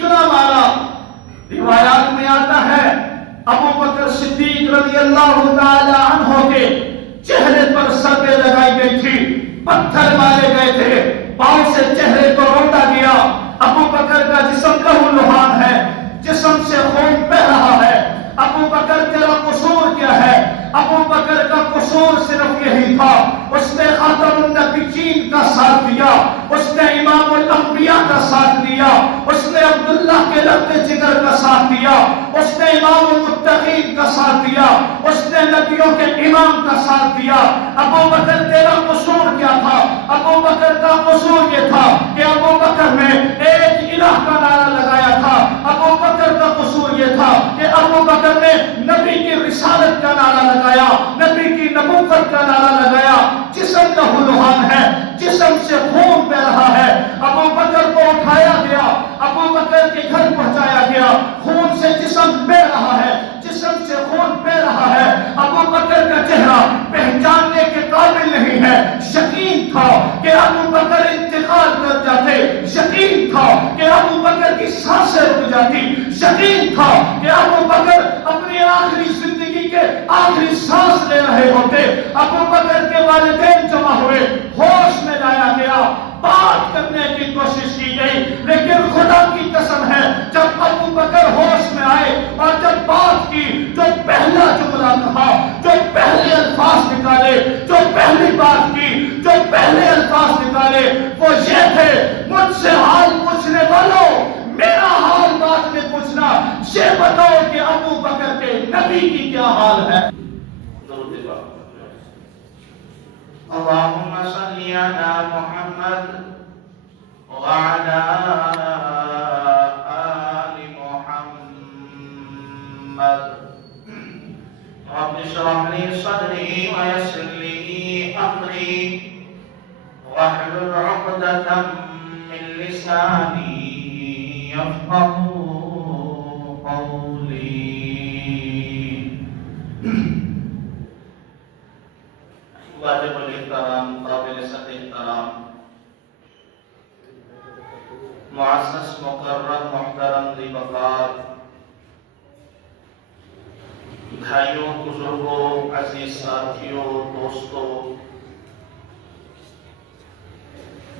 اتنا مارا. روایات میں آتا ہے ابو بکر صدیق رضی اللہ تعالی عنہ کے چہرے پر سربے لگائی گئی تھی, پتھر مارے گئے تھے, پاؤں سے چہرے کو روٹا گیا. ابو بکر کا جسم لہو لہان ہے, جسم سے خون بہ رہا ہے. ابو بکر تیرا قصور کیا ہے؟ ابو بکر کا قصور صرف یہی تھا, اس نے خاتم النبیین کا ساتھ دیا, اس نے امام الانبیاء کا ساتھ دیا, اس نے عبداللہ کے لخت جگر کا ساتھ دیا, اس نے امام المتقین کا ساتھ دیا, اس نے نبیوں کے امام کا ساتھ دیا. ابو بکر تیرا قصور کیا تھا؟ ابو بکر کا قصور یہ تھا کہ ابو بکر نے ایک الہ کا نعرہ لگایا تھا. ابو بکر کا قصور یہ تھا کہ ابو بکر نے نبی کی رسالت کا نعرہ لگایا, نبی کی نبوت کا نعرہ لگایا. جسم لہو لہان ہے, جسم سے خون بہ رہا ہے. ابو بکر کو اٹھایا گیا, ابو بکر کے گھر پہنچایا گیا, خون سے جسم بہ رہا ہے, جسم سے خون بہ رہا ہے. ابو بکر کا چہرہ پہچاننے کے قابل نہیں ہے. یقین تھا کہ ابو بکر انتقال کر جاتے, یقین تھا کہ ابو بکر کی سانسیں رک جاتی, یقین تھا کہ ابو بکر اپنی آخری زندگی کے آخری سانس لے رہے ہوتے. ابو بکر کے والدین جمع ہوئے, ہوش میں لایا گیا, بات کرنے کی کوشش کی گئی, لیکن خدا کی قسم ہے جب ابو بکر ہوش میں آئے اور جب بات کی, جو پہلا جملہ کہا, جو پہلے الفاظ نکالے, جو پہلی بات کی, جو پہلے الفاظ نکالے وہ یہ تھے, مجھ سے حال پوچھنے والوں میرا حال بعد میں پوچھنا, یہ بتاؤ کہ ابو بکر کے نبی کی کیا حال ہے. اللهم صل على محمد وعلى آل محمد. رب اشرح لي صدري ويسر لي أمري واحلل عقدة من لساني يفقهوا قولي. واجب الاحترام, قابل صد احترام, معزز مکرم محترم ذی وقار, بھائیوں, بزرگوں, عزیز ساتھیوں, دوستوں,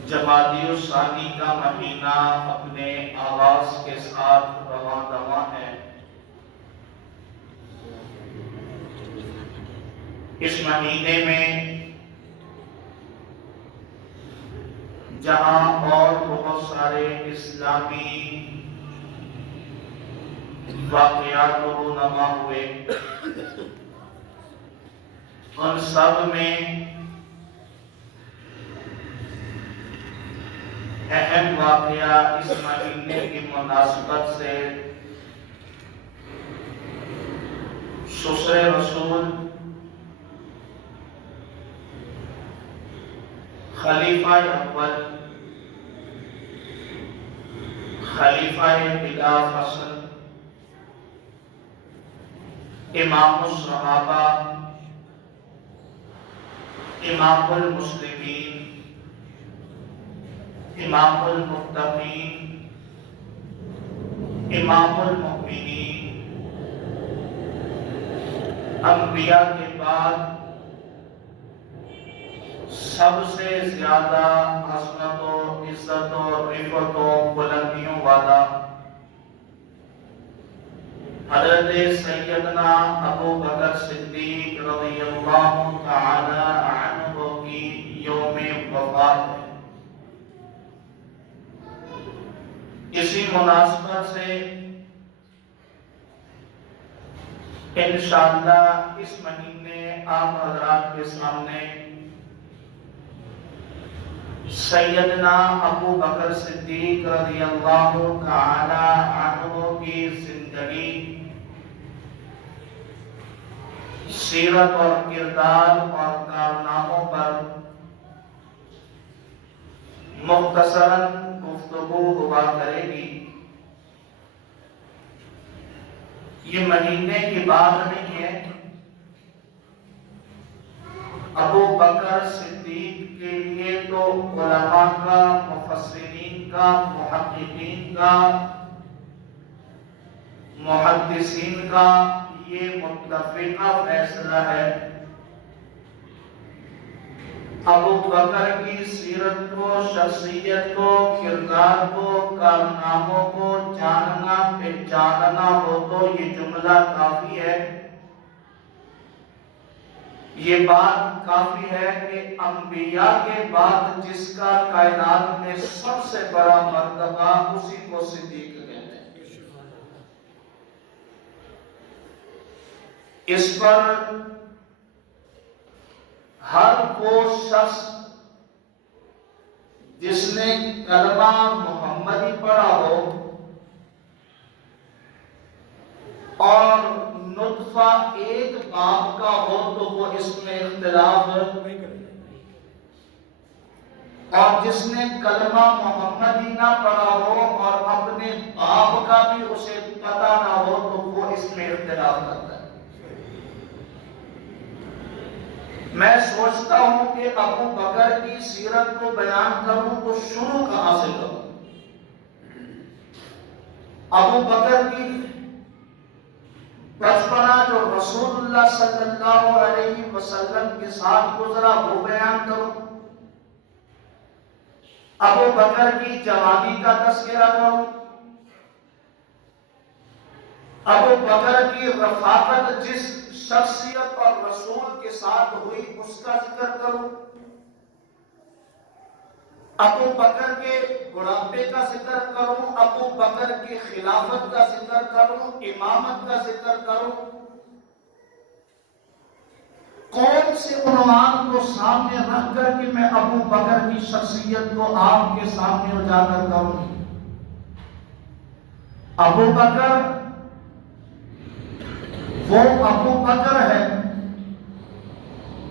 جمادی الثانی کا مہینہ اپنے آغاز کے ساتھ رواں دواں ہے. اس مہینے میں جہاں اور بہت سارے اسلامی واقعات رونما ہوئے, ان سب میں اہم واقعہ اس مہینے کی مناسبت سے سسر رسول خلیفہ اول, خلیفہ بلا فصل, امام الصحابہ, امام المسلمین, امام المتقین, امام المؤمنین, انبیاء کے بعد سب سے زیادہ عظمت و عزت و رفعت و بلندیوں والا حضرت سیدنا ابو بکر صدیق رضی اللہ تعالی عنہ کی یوم وفات ہے. اسی مناسبت سے انشاءاللہ اس مہینے آپ حضرات کے سامنے سیدنا ابو بکر صدیق رضی اللہ تعالی عنہ کی زندگی, سیرت اور کردار اور کارناموں پر مختصراً گفتگو ہوا کرے گی. یہ مہینے کی بات نہیں ہے, ابو بکر صدیق کے لیے تو علماء کا, مفسرین کا, محققین کا محدثین کا یہ متفقہ فیصلہ ہے، ابو بکر کی سیرت کو، شخصیت کو، کردار کو، کارناموں کو جاننا پہچاننا ہو تو یہ جملہ کافی ہے، یہ بات کافی ہے کہ انبیاء کے بعد جس کا کائنات میں سب سے بڑا مرتبہ اسی کو صدیق کہتے ہیں۔ اس پر ہر وہ شخص جس نے کلمہ محمدی پڑھا ہو اور نطفہ ایک باپ کا ہو تو وہ اس میں اختلاف نہیں کرے، اور جس نے کلمہ محمدی نہ پڑھا ہو اور اپنے باپ کا بھی اسے پتہ نہ ہو تو وہ اس میں اختلاف کرتا ہے۔ میں سوچتا ہوں کہ ابو بکر کی سیرت کو بیان کروں تو شروع کہاں سے کروں؟ ابو بکر کی بچپنا جو رسول اللہ صلی اللہ علیہ وسلم کے ساتھ گزرا وہ بیان کروں، ابو بکر کی جوانی کا تذکرہ کروں، ابو بکر کی رفاقت جس شخصیت اور رسول کے ساتھ ہوئی اس کا ذکر کروں، ابو بکر کے بڑھاپے کا ذکر کروں، ابو بکر کی خلافت کا ذکر کروں، امامت کا ذکر کروں، کون سے عنوان کو سامنے رکھ کر کہ میں ابو بکر کی شخصیت کو آپ کے سامنے اجاگر کروں؟ ابو بکر وہ ابو بکر ہے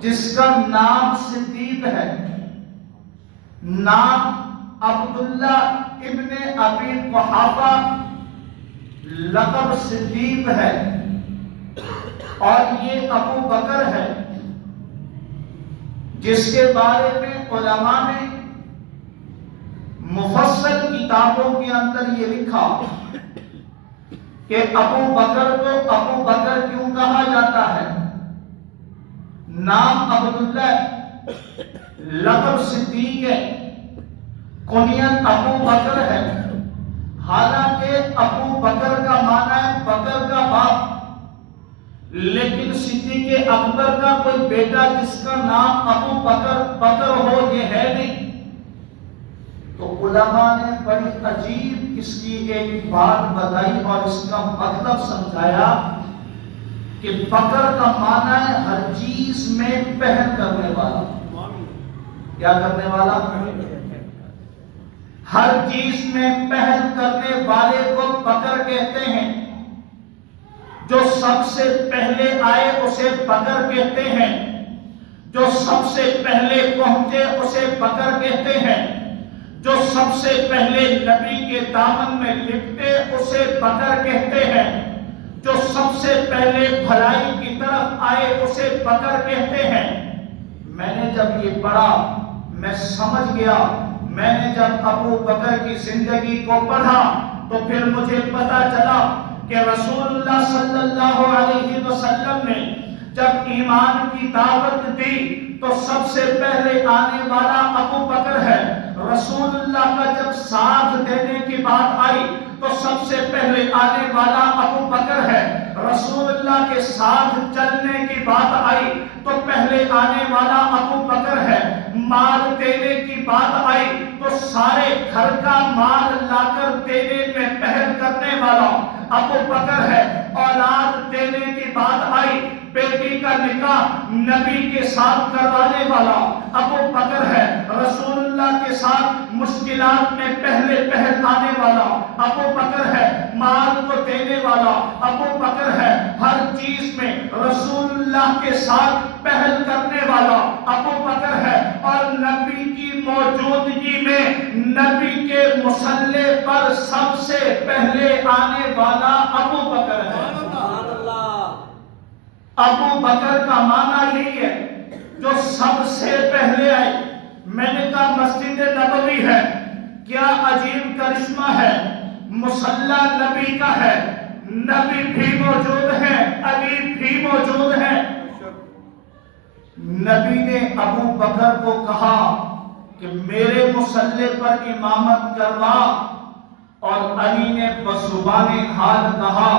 جس کا نام صدیق ہے، نام عبداللہ ابن ابی قحافہ، لقب صدیق ہے، اور یہ ابو بکر ہے جس کے بارے میں علماء نے مفصل کتابوں کے اندر یہ لکھا کہ ابو بکر کو ابو بکر کیوں کہا جاتا ہے؟ نام عبداللہ، لقب صدیق ہے، کنیت ابو بکر ہے، حالانکہ ابو بکر کا معنی ہے بکر کا باپ، لیکن صدیق اکبر کا کوئی بیٹا جس کا نام ابو بکر ہو یہ ہے نہیں۔ تو علماء نے بڑی عجیب اس کی ایک بات بتائی اور اس کا مطلب سمجھایا کہ بکر کا معنی ہے ہر چیز میں پہل کرنے والا۔ کیا کرنے والا؟ ہر چیز میں پہل کرنے والے کو بکر کہتے ہیں، جو سب سے پہلے آئے اسے بکر کہتے ہیں، جو سب سے پہلے پہنچے اسے بکر کہتے ہیں، جو سب سے پہلے نبی کے دامن میں لپٹے اسے بکر کہتے ہیں، جو سب سے پہلے بھلائی کی طرف آئے اسے بکر کہتے ہیں۔ میں نے جب یہ پڑھا میں سمجھ گیا، میں نے جب ابو بکر کی زندگی کو پڑھا تو پھر مجھے پتا چلا کہ رسول اللہ صلی اللہ علیہ وسلم نے جب ایمان کی دعوت دی تو سب سے پہلے آنے والا ابو بکر ہے۔ رسول اللہ کا جب ساتھ دینے کی بات آئی تو سب سے پہلے آنے والا ابو بکر ہے۔ رسول اللہ کے ساتھ چلنے کی بات آئی تو پہلے آنے والا ابو بکر ہے۔ مال دینے کی بات آئی تو سارے گھر کا مال لا کر دینے میں پہل کرنے والا ابو بکر ہے۔ اولاد دینے کی بات آئی، بیٹی کا نکاح نبی کے ساتھ کروانے والا ابو بکر ہے۔ رسول اللہ کے ساتھ مشکلات میں پہلے پہل آنے والا ابو بکر ہے۔ مال کو دینے والا ابو بکر ہے۔ ہر چیز میں رسول اللہ کے ساتھ پہل کرنے والا ابو بکر ہے، اور نبی کی موجودگی میں نبی کے مصلی پر سب سے پہلے آنے والا ابو بکر ہے۔ ابو بکر کا معنی یہی ہے جو سب سے پہلے آئے۔ میں نے کہا مسجد نبوی ہے، کیا عجیب کرشمہ ہے، مصلی نبی کا ہے، نبی بھی موجود ہیں، علی بھی موجود ہیں۔ نبی نے ابو بکر کو کہا کہ میرے مصلی پر امامت کروا، اور علی نے بزبان حال کہا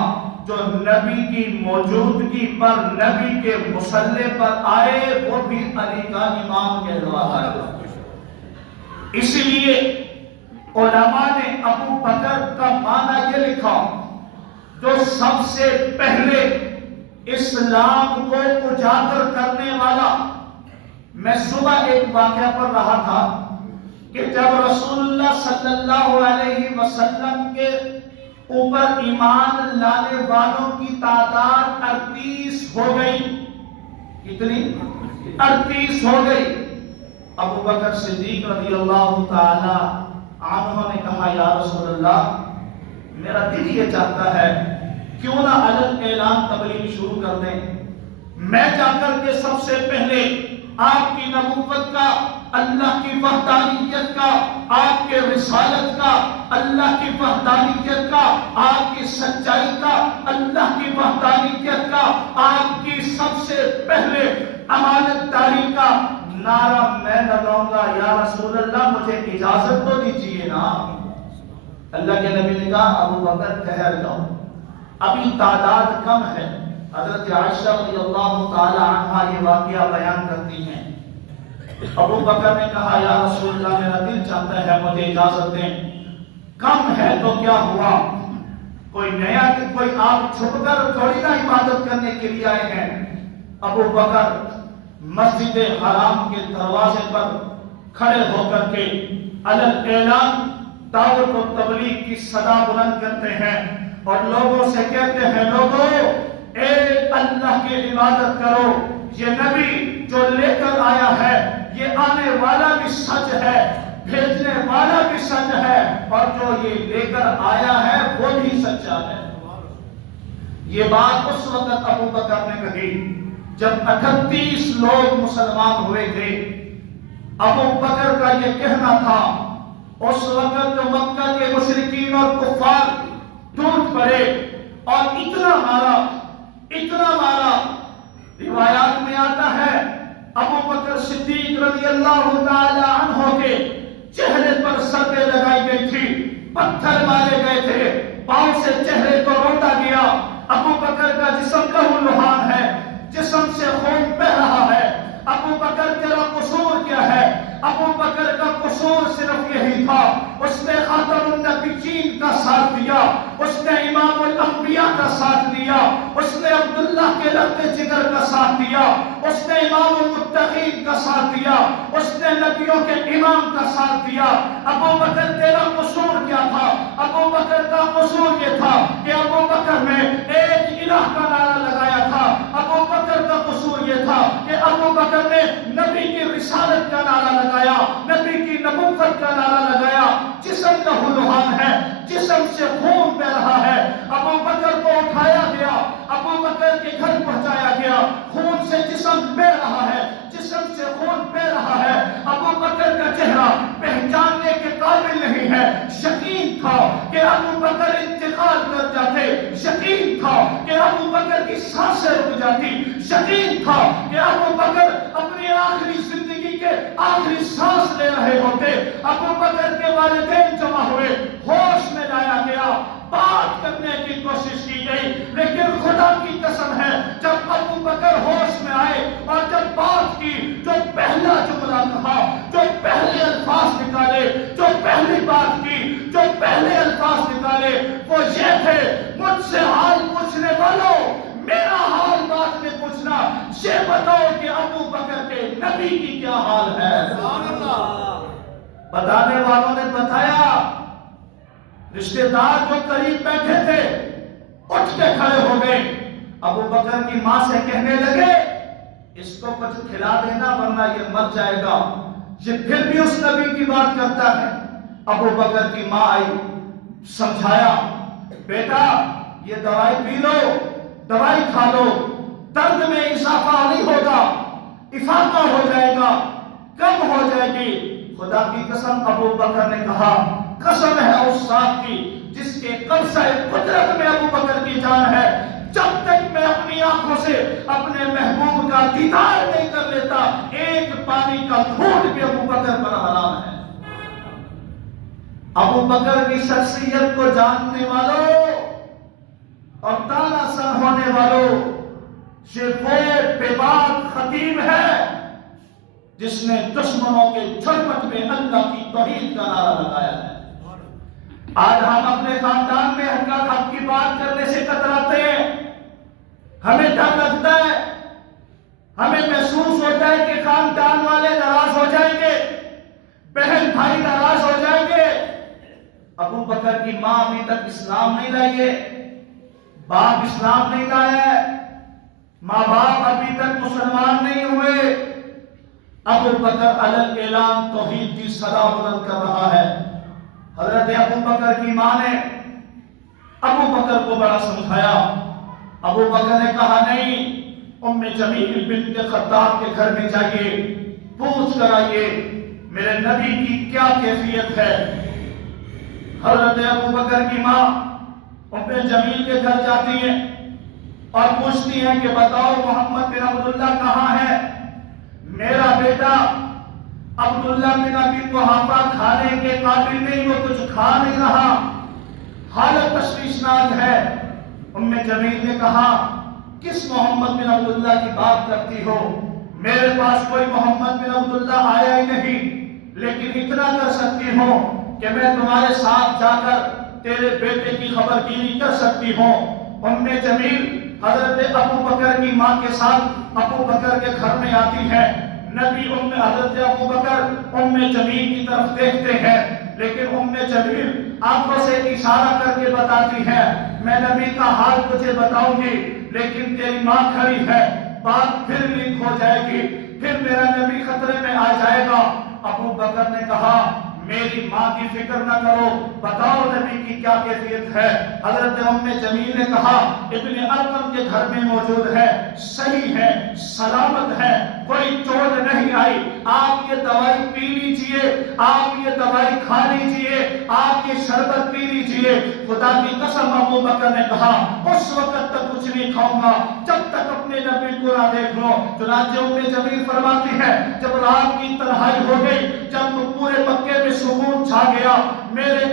جو نبی کی موجودگی پر نبی کے مصلی پر آئے وہ بھی علی کا امام کہلواتا ہے۔ اس لیے علماء نے ابو بکر کا معنی یہ لکھا جو سب سے پہلے اسلام کو اجاگر کرنے والا۔ میں صبح ایک واقعہ پڑھ رہا تھا کہ جب رسول اللہ صلی اللہ علیہ وسلم کے اوپر ایمان لانے والوں کی تعداد 38 ہو گئی، کتنی؟ 38 ہو گئی۔ ابو بکر صدیق رضی اللہ تعالی عنہ نے کہا یا رسول اللہ میرا دل یہ چاہتا ہے کیوں نہ علن اعلان تبلیغ شروع کر دیں، میں جا کر کے سب سے پہلے آپ کی نبوت کا، اللہ کی وحدانیت کا، آپ کے رسالت کا، اللہ کی وحدانیت کا، آپ کی سچائی کا، اللہ کی وحدانیت کا، آپ کی سب سے پہلے امانت داری کا نعرہ میں لگاؤں گا۔ یا رسول اللہ مجھے اجازت تو دیجیے نا۔ اللہ کے نبی نے کہا ابو بکر ٹھہر جاؤ، ابھی تعداد کم ہے۔ حضرت عائشہ رضی اللہ تعالی عنہا یہ واقعہ بیان کرتی ہیں، ابو بکر نے کہا یا رسول اللہ میرا دل چاہتا ہے مجھے اجازت دیں، کم ہے تو کیا ہوا، کوئی نیا کوئی آپ چھپ کر تھوڑی نہ عبادت کرنے کے لیے آئے ہیں۔ ابو بکر مسجد حرام کے دروازے پر کھڑے ہو کر کے علن اعلان دعوت و تبلیغ کی صدا بلند کرتے ہیں اور لوگوں سے کہتے ہیں لوگوں ایک اللہ کی عبادت کرو، یہ نبی جو لے کر آیا ہے یہ آنے والا بھی سچ ہے، بھیجنے والا بھی سچ ہے، اور جو یہ لے کر آیا ہے وہ بھی سچا ہے۔ یہ بات اس وقت ابو بکر نے کہی جب 38 لوگ مسلمان ہوئے تھے۔ ابو بکر کا یہ کہنا تھا اس وقت جو مکہ کے مشرکین اور کفار ٹوٹ پڑے اور اتنا مارا، روایات میں آتا ہے ابو بکر صدیق رضی اللہ تعالی عنہ کے چہرے پر سربے لگائی گئی تھی، پتھر مارے گئے تھے، پاؤں سے چہرے کو روٹا گیا۔ ابو بکر کا جسم لہو لہان ہے، جسم سے خون بہ رہا ہے۔ ابو بکر تیرا قصور کیا ہے؟ ابو بکر کا قصور صرف یہی تھا اس نے خاتم النبیین کا ساتھ دیا، اس نے امام الانبیاء کا ساتھ دیا، اس نے عبداللہ کے لخت جگر کا ساتھ دیا، اس نے امام المتقین کا ساتھ دیا، اس نے نبیوں کے امام کا ساتھ دیا۔ ابو بکر تیرا قصور کیا تھا؟ ابو بکر کا قصور یہ تھا کہ ابو بکر نے ایک الہ کا نعرہ لگایا تھا۔ ابو بکر کا قصور یہ تھا کہ ابو بکر نے نبی کی رسالت کا نعرہ لگایا، نبی کی نبوت کا نعرہ لگایا۔ جسم لہو لہان ہے، جسم سے خون بہ رہا ہے۔ ابو بکر کو اٹھایا گیا، ابو بکر کے گھر پہنچایا گیا، خون سے جسم بہ رہا ہے، جسم سے خون بہ رہا ہے۔ ابو بکر کا چہرہ پہچاننے کے قابل نہیں ہے۔ یقین تھا کہ ابو بکر انتقال کر جاتے، یقین تھا کہ ابو بکر کی سانسیں رک جاتی، یقین تھا کہ ابو بکر اپنی آخری زندگی کے آخری سانس لے رہے ہوتے۔ ابو بکر کے والدین جمع ہوئے، ہوش میں لایا گیا، بات کرنے کی کوشش کی گئی، لیکن خدا کی قسم ہے جب ابو بکر ہوش میں آئے اور جب بات کی، جو پہلا جملہ کہا، جو پہلے الفاظ نکالے، جو پہلی بات کی، جو پہلے الفاظ نکالے وہ یہ تھے، مجھ سے حال پوچھنے والوں میرا حال بعد میں پوچھنا، یہ بتاؤ کہ ابو بکر کے نبی کی کیا حال ہے۔ بتانے والوں نے بتایا، رشتہ دار جو قریب بیٹھے تھے اٹھ کے کھڑے ہو گئے، ابو بکر کی ماں سے کہنے لگے اس کو کچھ کھلا دینا ورنہ یہ مر جائے گا، یہ پھر بھی اس نبی کی بات کرتا ہے۔ ابو بکر کی ماں آئی، سمجھایا بیٹا یہ دوائی پی لو، دوائی کھا لو، درد میں اضافہ نہیں ہوگا، افاقہ ہو جائے گا، کم ہو جائے گی۔ خدا کی قسم ابو بکر نے کہا قسم ہے اس ذات کی جس کے قبضہ قدرت میں ابو بکر کی جان ہے، جب تک میں اپنی آنکھوں سے اپنے محبوب کا دیدار نہیں کر لیتا، ایک پانی کا گھونٹ بھی ابو بکر پر حرام ہے۔ ابو بکر کی شخصیت کو جاننے والوں اور تانا سن ہونے والوں، صرف وہ بے باک خطیب ہے جس نے دشمنوں کے جھرمٹ میں اللہ کی توحید کا نعرہ لگایا ہے۔ آج ہم اپنے خاندان میں حق کی بات کرنے سے کتراتے ہیں، ہمیں ڈر لگتا ہے، ہمیں محسوس ہوتا ہے کہ خاندان والے ناراض ہو جائیں گے، بہن بھائی ناراض ہو جائیں گے۔ ابو بکر کی ماں ابھی تک اسلام نہیں لائی ہے، باپ اسلام نہیں لایا ہے، ماں باپ ابھی تک مسلمان نہیں ہوئے، ابو بکر علی اعلان توحید کی صدا بلند کر رہا ہے۔ حضرت ابو بکر کی ماں نے ابو بکر کو بڑا سمجھایا۔ ابو بکر نے کہا نہیں، ام جمیل بنت خطاب کے گھر میں جائیے، پوچھ کر آئیے میرے نبی کی کیا کیفیت ہے۔ حضرت ابو بکر کی ماں ام جمیل کے گھر جاتی ہیں اور پوچھتی ہیں کہ بتاؤ محمد بن عبداللہ کہاں ہے؟ میرا بیٹا عبداللہ بن ابی قحافہ کھانے کے قابل نہیں، وہ کچھ کھا نہیں رہا، حالت تشویشناک ہے۔ ام جمیل نے کہا کس محمد بن عبداللہ کی بات کرتی ہو؟ میرے پاس کوئی محمد بن عبداللہ آیا ہی نہیں، لیکن اتنا کر سکتی ہوں کہ میں تمہارے ساتھ جا کر تیرے بیٹے کی خبر گیری کر سکتی ہوں۔ ام جمیل حضرت ابو بکر کی ماں کے ساتھ ابو بکر کے گھر میں آتی ہے۔ نبی حضرت ابو بکر ام جمیل کی طرف دیکھتے ہیں، لیکن ام جمیل آنکھوں سے اشارہ کر کے بتاتی ہے میں نبی کا حال تجھے بتاؤں گی، لیکن تیری ماں کھڑی ہے، بات پھر لیک ہو جائے گی، پھر میرا نبی خطرے میں آ جائے گا۔ ابو بکر نے کہا میری ماں کی فکر نہ کرو، بتاؤ نبی کی کیا کیفیت ہے۔ حضرت ام جمیل نے کہا ابن ارقم کے گھر میں موجود ہے، صحیح ہے، سلامت ہے، کوئی چوٹ نہیں آئی، آپ یہ دوائی پی لیجئے، آپ یہ دوائی کھا لیجئے، آپ یہ شربت پی لیجئے۔ خدا کی قسم ابو بکر نے کہا اس وقت تک کچھ نہیں کھاؤں گا جب تک اپنے نبی کو نہ دیکھ لو۔ چنانچہ ام جمیل فرماتی ہے جب رات کی تنہائی ہو گئی، جب پورے مکے میں سکون چھا گیا، میرے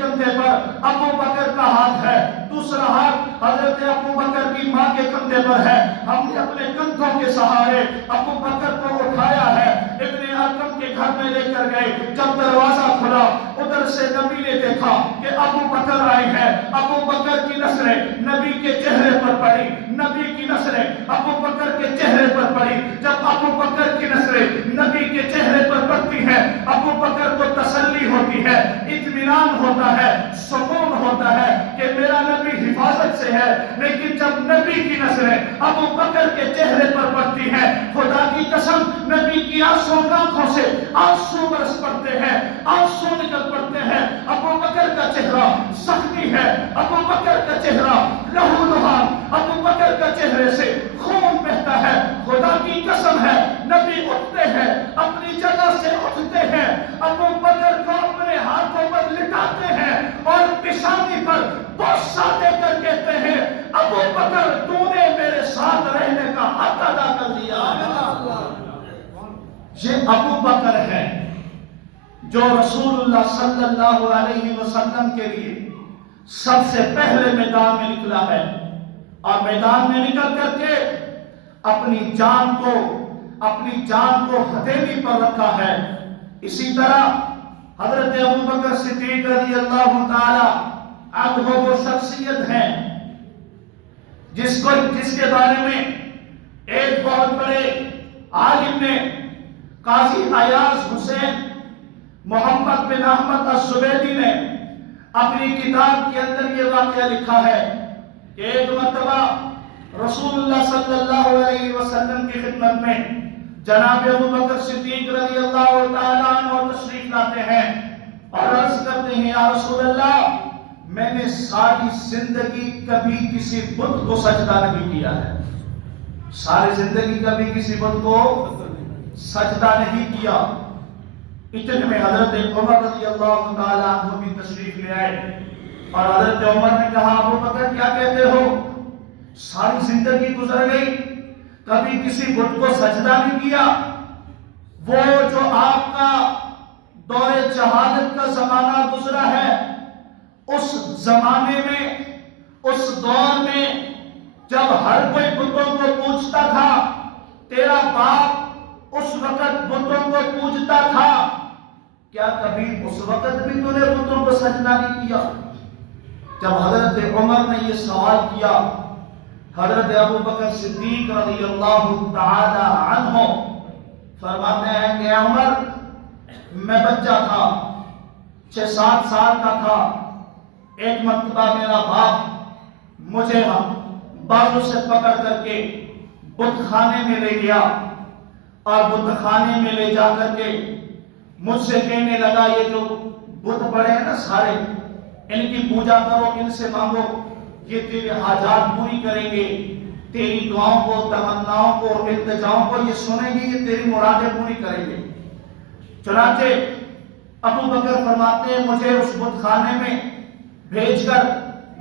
کندھے پر ابو بکر کا ہاتھ ہے، دوسرا ہاتھ حضرت ابو بکر کی ماں کے کندھے پر ہے۔ ہم نے اپنے کندھوں کے سہارے ابو بکر کو اٹھایا ہے، ابن ارقم کے گھر میں لے کر گئے۔ جب دروازہ کھلا ادھر سے نبی نے دیکھا کہ ابو بکر آئے ہیں۔ ابو بکر کی نظریں نبی کے چہرے پر پڑی، نبی کی نظریں ابو بکر کے چہرے پر پڑی۔ جب ابو بکر کی نظریں نبی کے چہرے پر پڑتی ہیں، ابو بکر کو تسلی ہوتی ہے، اطمینان ہوتا ہے، سکون ہوتا ہے کہ میرا نبی حفاظت سے ہے۔ لیکن جب نبی کی نظریں ابو بکر کے چہرے پر پڑتی ہیں، خدا کی قسم نبی کی آنکھوں سے آنسو برس پڑتے ہیں، آنسو نکل پڑتے ہیں۔ ابو بکر کا چہرہ سختی ہے، ابو بکر کا چہرہ لہو لہان، ابو بکر کا چہرے سے خون بہتا ہے۔ خدا کی قسم ہے نبی اٹھتے ہیں، اپنی جگہ سے اٹھتے ہیں، ابو بکر کو اپنے ہاتھوں پر لٹاتے ہیں اور پیشانی پر بوسہ دے کر کہتے ہیں ابو بکر تو نے میرے ساتھ رہنے کا حق ادا کر دیا۔ یہ ابو بکر ہے جو رسول اللہ صلی اللہ علیہ وسلم کے لیے سب سے پہلے میدان میں نکلا ہے، اور میدان میں نکل کر کے اپنی جان کو ہتھیلی پر رکھا ہے۔ اسی طرح حضرت ابو بکر صدیق رضی اللہ تعالی عنہ وہ شخصیت ہے جس کے بارے میں ایک بہت بڑے عالم نے، قاضی ایاز حسین محمد بن احمد الزبیدی نے اپنی کتاب کے اندر یہ واقعہ لکھا ہے کہ ایک مرتبہ رسول اللہ صلی اللہ علیہ وسلم کی خدمت میں جناب ابو بکر صدیق رضی اللہ تعالیٰ عنہ تشریف لاتے ہیں اور عرض کرتے ہیں یا رسول اللہ میں نے ساری زندگی کبھی کسی بت کو سجدہ نہیں کیا ہے، ساری زندگی کبھی کسی بت کو سجدہ نہیں کیا۔ اتنے میں حضرت عمر رضی اللہ تعالیٰ عنہ بھی تشریف لے آئے اور حضرت عمر نے کہا ابو بکر کیا کہتے ہو؟ ساری زندگی گزر گئی، کبھی کسی بت کو سجدہ نہیں کیا۔ وہ جو آپ کا دور جہالت کا زمانہ گزرا ہے، اس زمانے میں، اس دور میں جب ہر کوئی بتوں کو پوجتا تھا، تیرا باپ اس وقت بتوں کو پوجتا تھا، کیا کبھی اس وقت بھی تو نے بتوں کو سجدہ نہیں کیا؟ جب حضرت عمر نے یہ سوال کیا، حضرت ابو بکر صدیق رضی اللہ تعالی عنہ فرماتے ہیں کہ عمر، میں بچہ تھا، 6-7 سال کا تھا، ایک مرتبہ میرا باپ مجھے بازو سے پکڑ کر کے بت خانے میں لے گیا، اور بت خانے میں لے جا کر کے مجھ سے کہنے لگا یہ جو بت پڑے ہیں نا سارے، ان کی پوجا کرو، ان سے مانگو، یہ تیرے حاجات پوری کریں گے، تیری دعاؤں کو، تمناؤں کو، التجاؤں کو یہ سنیں گے، یہ تیری مرادیں پوری کریں گے۔ چنانچہ ابو بکر فرماتے ہیں مجھے اس بت خانے میں بھیج کر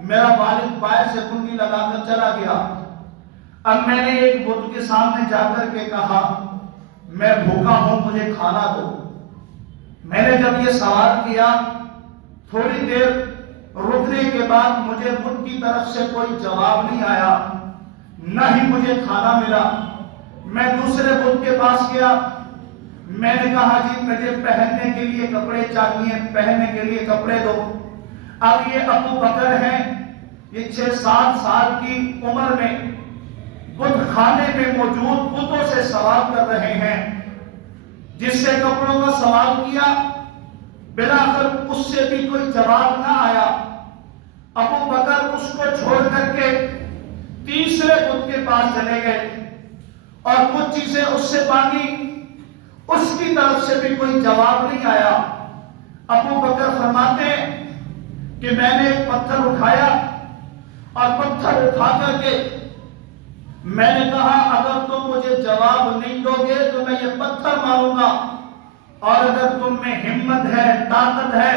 میرا والد باہر سے کنڈی لگا کر چلا گیا۔ اب میں نے ایک بت کے سامنے جا کر کے کہا میں بھوکا ہوں، مجھے کھانا دو۔ میں نے جب یہ سوال کیا، تھوڑی دیر رکنے کے بعد مجھے بت کی طرف سے کوئی جواب نہیں آیا، نہ ہی مجھے کھانا ملا۔ میں دوسرے بت کے پاس گیا، میں نے کہا جی مجھے پہننے کے لیے کپڑے چاہیے، پہننے کے لیے کپڑے دو۔ اب یہ ابو بکر ہیں، یہ 6-7 سال کی عمر میں بت خانے میں موجود بتوں سے سوال کر رہے ہیں۔ جس سے کپڑوں کا سوال کیا، بلاخر اس سے بھی کوئی جواب نہ آیا۔ ابو بکر اس کو چھوڑ کر کے تیسرے بت کے پاس چلے گئے اور کچھ چیزیں اس سے مانگی، اس کی طرف سے بھی کوئی جواب نہیں آیا۔ ابو بکر فرماتے ہیں کہ میں نے ایک پتھر اٹھایا اور پتھر اٹھا کر کے میں نے کہا اگر تم مجھے جواب نہیں دو گے تو میں یہ پتھر ماروں گا، اور اگر تم میں ہمت ہے، طاقت ہے،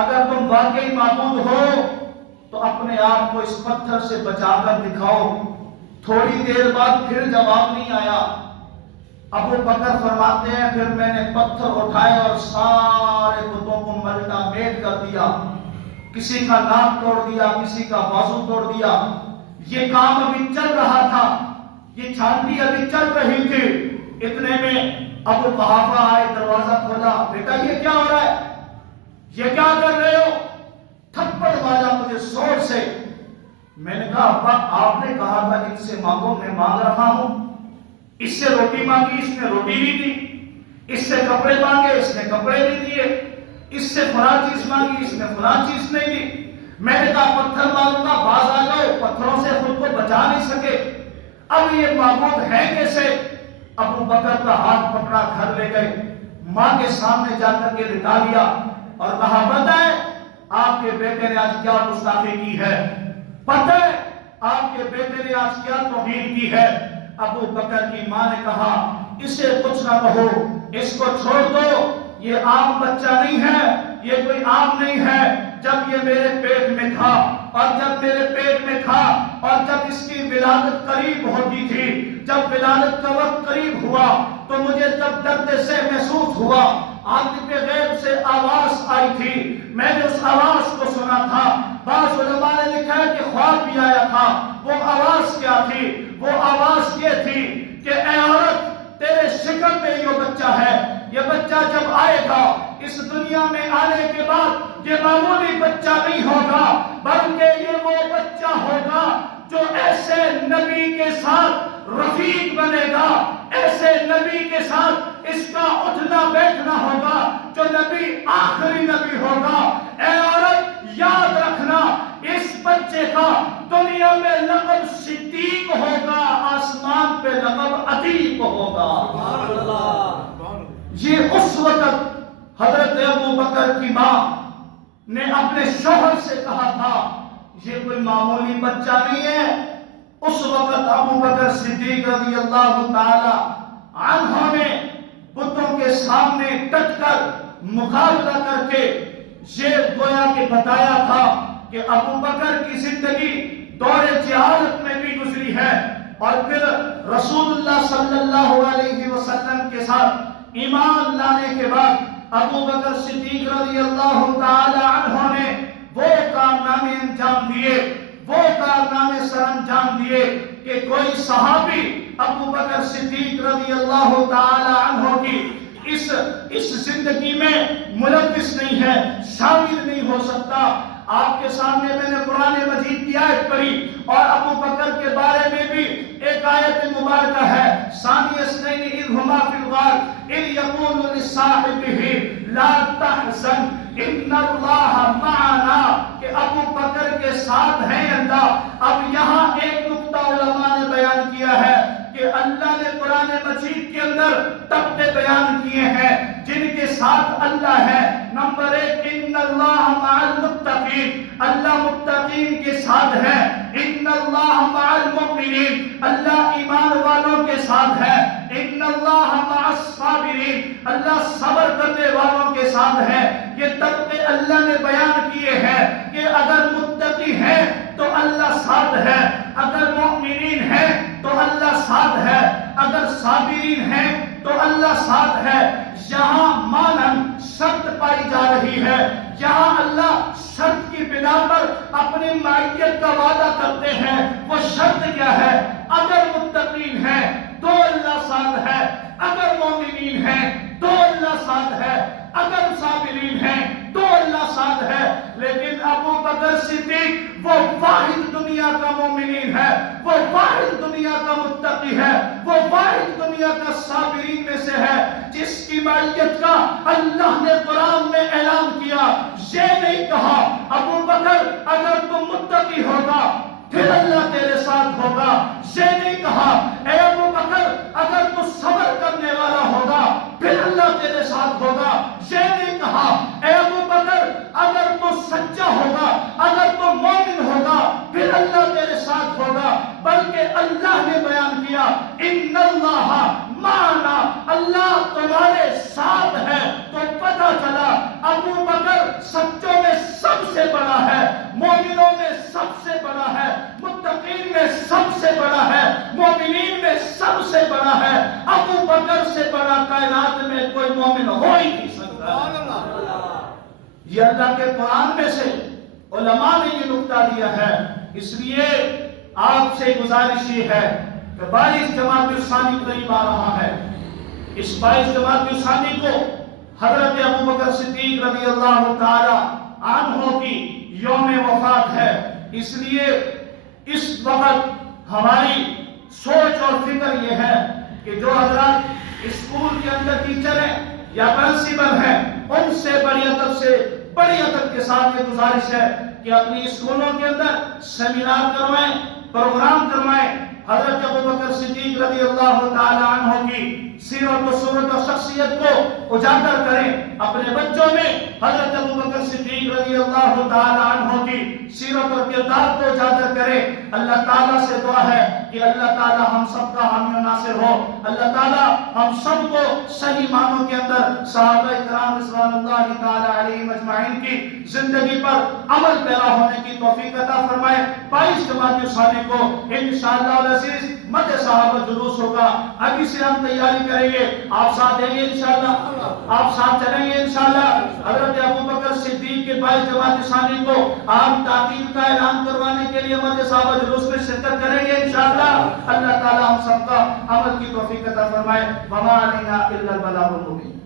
اگر تم واقعی معبود ہو تو اپنے آپ کو اس پتھر سے بچا کر دکھاؤ۔ تھوڑی دیر بعد پھر جواب نہیں آیا۔ ابو بکر فرماتے ہیں پھر میں نے پتھر اٹھائے اور سارے بتوں کو ملٹا میٹ کر دیا، کسی کا ناک توڑ دیا، کسی کا بازو توڑ دیا۔ یہ کام ابھی چل رہا تھا، یہ چھانٹی ابھی چل رہی تھی، اتنے میں ابو قحافہ آئے، دروازہ کھولا، بیٹا یہ کیا ہو رہا ہے، یہ کیا کر رہے ہو؟ تھپڑ مارا مجھے زور سے۔ میں نے کہا ابا آپ نے کہا تھا ان سے مانگو، میں مانگ رہا ہوں۔ اس سے روٹی مانگی، اس نے روٹی نہیں دی، اس سے کپڑے مانگے، اس نے کپڑے نہیں دیے، اس سے فلاں چیز مانگی، اس نے فلاں چیز نہیں دی۔ میں نے کہا پتھر ماروں گا، باز آ جاؤ، پتھروں سے خود کو بچا نہیں سکے، اب یہ معبود ہے کیسے؟ ابو بکر کا ہاتھ پکڑا، گھر لے گئے، ماں کے سامنے جا کر کے لٹا لیا اور کہا بتائیں آپ کے بیٹے نے آج کیا گستاخی کی ہے، پتہ ہے آپ کے بیٹے نے آج کیا توہین کی ہے؟ ابو بکر کی ماں نے کہا اسے کچھ نہ کہو، اس کو چھوڑ دو، یہ عام بچہ نہیں ہے، یہ کوئی عام نہیں ہے۔ جب یہ میرے پیٹ میں تھا اور جب میرے پیٹ میں تھا اور جب اس کی ولادت قریب ہوتی تھی، جب ولادت کا وقت قریب ہوا تو مجھے جب درد سے محسوس ہوا، عالم غیب سے آواز آئی تھی، میں نے اس آواز کو سنا تھا۔ بعض علماء نے لکھا ہے کہ خواب بھی آیا تھا۔ وہ آواز کیا تھی؟ وہ آواز یہ تھی کہ اے عورت تیرے شکم میں یہ بچہ ہے، یہ بچہ جب آئے گا اس دنیا میں آنے کے بعد یہ معمولی بچہ نہیں ہوگا، بلکہ یہ وہ بچہ ہوگا جو ایسے نبی کے ساتھ رفیق بنے گا، ایسے نبی کے ساتھ اس کا اٹھنا بیٹھنا ہوگا، جو نبی آخری نبی ہوگا۔ اے عورت یاد رکھنا اس بچے کا دنیا میں لقب صدیق ہوگا، آسمان پہ لقب عتیق ہوگا۔ یہ اس وقت حضرت ابو بکر کی ماں نے اپنے شوہر سے کہا تھا یہ کوئی معمولی بچہ نہیں ہے۔ اس وقت ابو بکر صدیق رضی اللہ تعالی عنہ نے بتوں کے سامنے ڈٹ کر مقابلہ کر کے یہ گویا کہ بتایا تھا کہ ابو بکر کی زندگی دور جہالت میں بھی گزری ہے، اور پھر رسول اللہ صلی اللہ علیہ وسلم کے ساتھ ایمان لانے کے بعد ابو بکر صدیق رضی اللہ تعالی عنہ نے وہ کارنامے انجام دیے، وہ کارنامے سر انجام دیے کہ کوئی صحابی ابو بکر صدیق رضی اللہ تعالی عنہ کی اس زندگی میں ملوث نہیں ہے، شامل نہیں ہو سکتا۔ آپ کے سامنے میں نے قرآن مجید کی آیت پڑھی، اور ابو بکر کے بارے میں بھی ایک آیت مبارکہ ہے، ثانی اثنین اذ ہما فی الغار اذ یقول لصاحبہ لا تحزن ان اللہ معنا، کہ ابو بکر کے ساتھ ہیں اللہ۔ اب یہاں ایک نقطہ علماء نے بیان کیا ہے کہ اللہ نے قرآن مجید کے اندر طبقے بیان کیے ہیں جن کے ساتھ اللہ ہے۔ نمبر ایک، ان اللہ مع المتقین، اللہ متقین کے ساتھ ہے۔ ان اللہ مع المؤمنین، اللہ ایمان والوں کے ساتھ ہے۔ ان اللہ مع الصابرین، اللہ صبر کرنے والوں کے ساتھ ہے۔ یہ طبقے اللہ نے بیان کیے ہیں کہ اگر متقی ہیں تو اللہ ساتھ ہے، اگر مؤمنین ہیں تو اللہ ساتھ ہے، اگر صابرین ہیں تو اللہ ساتھ ہے۔ یہاں مانن شرط پائی جا رہی ہے، یہاں اللہ شرط کی بنا پر اپنی معیت کا وعدہ کرتے ہیں۔ وہ شرط کیا ہے؟ اگر متقین ہیں تو اللہ ساتھ ہے، اگر مومنین ہیں تو اللہ ساتھ ہے، اگر صابرین ہیں تو اللہ ساتھ ہے۔ لیکن ابو بکر صدیق وہ واحد دنیا کا مومنین ہے، وہ واحد دنیا کا متقی ہے، وہ واحد دنیا کا صابرین میں سے ہے جس کی معیت کا اللہ نے قرآن میں اعلان کیا۔ یہ نہیں کہا ابو بکر اگر تم متقی ہوگا پھر اللہ تیرے ساتھ ہوگا، یہ نہیں کہا اے ابو بکر اگر تو صبر کرنے والا ہوگا پھر اللہ تیرے ساتھ ہوگا، یہ نہیں کہا اے ابو بکر اگر تو سچا ہوگا، اگر تو مومن ہوگا پھر اللہ تیرے ساتھ ہوگا، بلکہ اللہ نے بیان کیا ان اللہ معنا، اللہ تمہارے ساتھ ہے۔ تو پتہ چلا ابو بکر سچوں میں سب سے بڑا ہے، مومنوں میں سب سے بڑا ہے، متقین میں سب سے بڑا ہے، مومنین میں سب سے بڑا ہے۔ ابو بکر سے بڑا کائنات میں کوئی مومن ہو ہی نہیں سکتا۔ یہ اللہ کے قرآن میں سے علماء نے یہ نقطہ دیا ہے۔ اس لیے آپ سے گزارش یہ ہے کہ 22 جمادی الثانی قریب آ رہا ہے، اس 22 جمادی الثانی کو حضرت ابو بکر صدیق رضی اللہ تعالی عنہ کی یوم وفات ہے۔ اس لیے اس وقت ہماری سوچ اور فکر یہ ہے کہ جو حضرات اسکول کے اندر ٹیچر ہیں یا پرنسپل ہیں، ان سے بڑی ادب کے ساتھ یہ گزارش ہے کہ اپنی اسکولوں کے اندر سیمینار کروائیں، پروگرام کروائیں، حضرت ابو بکر صدیق رضی اللہ تعالی عنہ کی سیرت و صورت و شخصیت کو اجاگر کریں، اپنے بچوں میں حضرت ابو بکر صدیق رضی اللہ تعالی عنہ کی سیرت و کردار کو اجاگر کریں۔ اللہ تعالیٰ سے دعا ہے کہ اللہ تعالیٰ ہم سب کا حامی و ناصر ہو، اللہ تعالیٰ ہم سب کو صحیح معنوں کے اندر صحابہ کرام رضوان اللہ تعالی علیہم اجمعین کی زندگی پر عمل پیرا ہونے کی توفیق عطا فرمائے۔ 22 جمادی الثانی کو انشاءاللہ العزیز مد صحابہ جلوس ہوگا، ابھی سے ہم تیاری کریں گے، آپ ساتھ دیں گے انشاءاللہ، آپ ساتھ چلیں گے انشاءاللہ۔ حضرت ابو بکر صدیق کے 22 جمادی الثانی کو آپ تعطیل کا اعلان کروانے کے لیے مد صحابہ جلوس میں شرکت کریں گے انشاءاللہ۔ اللہ تعالی ہم سب کا عمل کی توفیق عطا فرمائے۔ وما علینا الا البلاغ المبین۔